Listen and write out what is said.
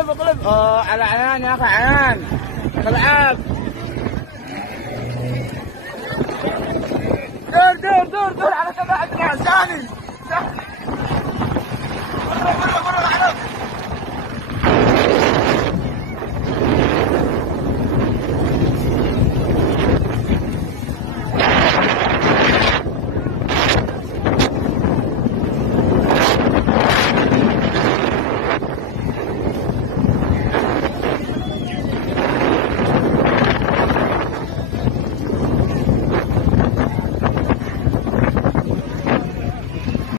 اقلب على عيان يا اخي عيان العاب. دور على تبعتنا ثاني.